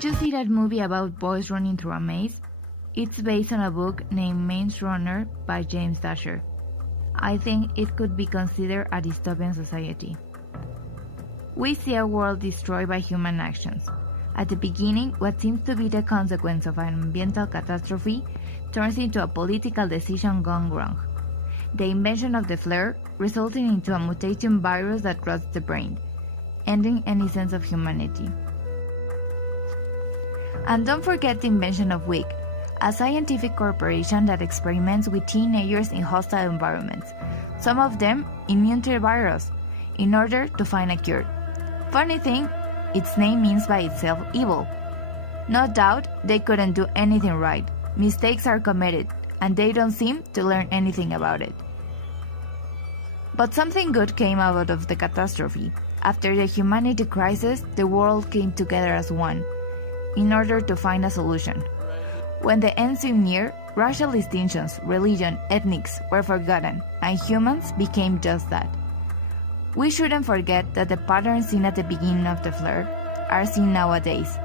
Did you see that movie about boys running through a maze? It's based on a book named Maze Runner by James Dasher. I think it could be considered a dystopian society. We see a world destroyed by human actions. At the beginning, what seems to be the consequence of an environmental catastrophe turns into a political decision gone wrong. The invention of the flare resulting into a mutating virus that rots the brain, ending any sense of humanity. And don't forget the invention of WIC, a scientific corporation that experiments with teenagers in hostile environments, some of them immune to the virus, in order to find a cure. Funny thing, its name means by itself evil. No doubt they couldn't do anything right. Mistakes are committed, and they don't seem to learn anything about it. But something good came out of the catastrophe. After the humanity crisis, the world came together as one, in order to find a solution. When the end seemed near, racial distinctions, religion, ethnics were forgotten, and humans became just that. We shouldn't forget that the patterns seen at the beginning of the flare are seen nowadays.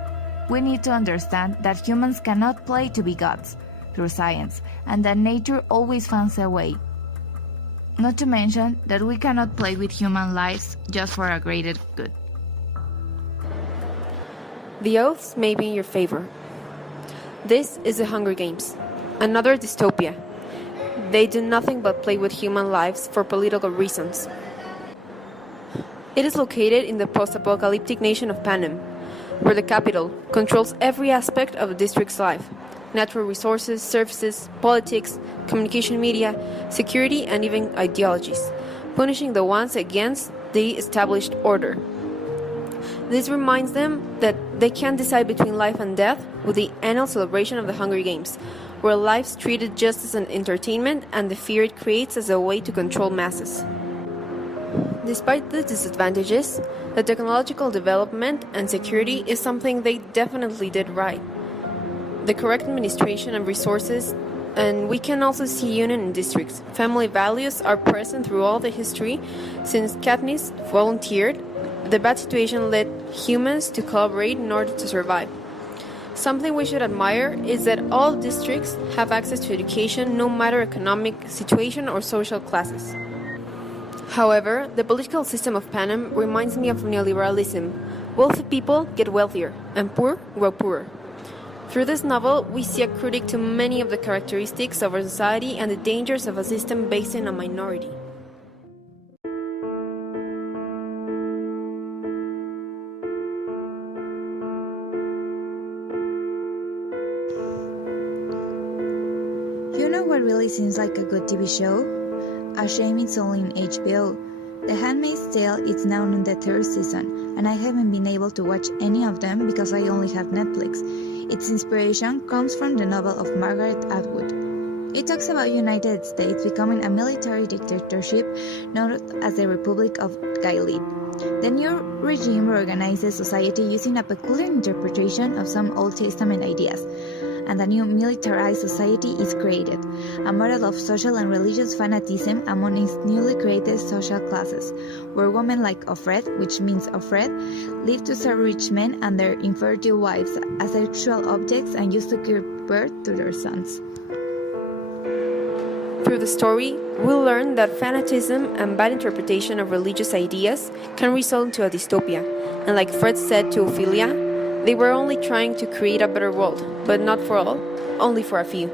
We need to understand that humans cannot play to be gods through science, and that nature always finds a way. Not to mention that we cannot play with human lives just for a greater good. The oaths may be in your favor. This is the Hunger Games, another dystopia. They do nothing but play with human lives for political reasons. It is located in the post-apocalyptic nation of Panem, where the capital controls every aspect of the district's life: natural resources, services, politics, communication media, security, and even ideologies, punishing the ones against the established order. This reminds them that they can't decide between life and death with the annual celebration of the Hunger Games, where life's treated just as an entertainment and the fear it creates as a way to control masses. Despite the disadvantages, the technological development and security is something they definitely did right. The correct administration of resources, and we can also see union in districts. Family values are present through all the history. Since Katniss volunteered, the bad situation led humans to collaborate in order to survive. Something we should admire is that all districts have access to education, no matter economic situation or social classes. However, the political system of Panem reminds me of neoliberalism. Wealthy people get wealthier, and poor grow poorer. Through this novel, we see a critique to many of the characteristics of our society and the dangers of a system based on a minority. You know what really seems like a good TV show? A shame it's only in HBO. The Handmaid's Tale is now in the 3rd season, and I haven't been able to watch any of them because I only have Netflix. Its inspiration comes from the novel of Margaret Atwood. It talks about United States becoming a military dictatorship known as the Republic of Gilead. The new regime reorganizes society using a peculiar interpretation of some Old Testament ideas, and a new militarized society is created, a model of social and religious fanaticism among its newly created social classes, where women like Offred, which means Offred, live to serve rich men and their infertile wives as sexual objects and used to give birth to their sons. Through the story, we'll learn that fanaticism and bad interpretation of religious ideas can result into a dystopia, and like Fred said to Ophelia, they were only trying to create a better world, but not for all, only for a few.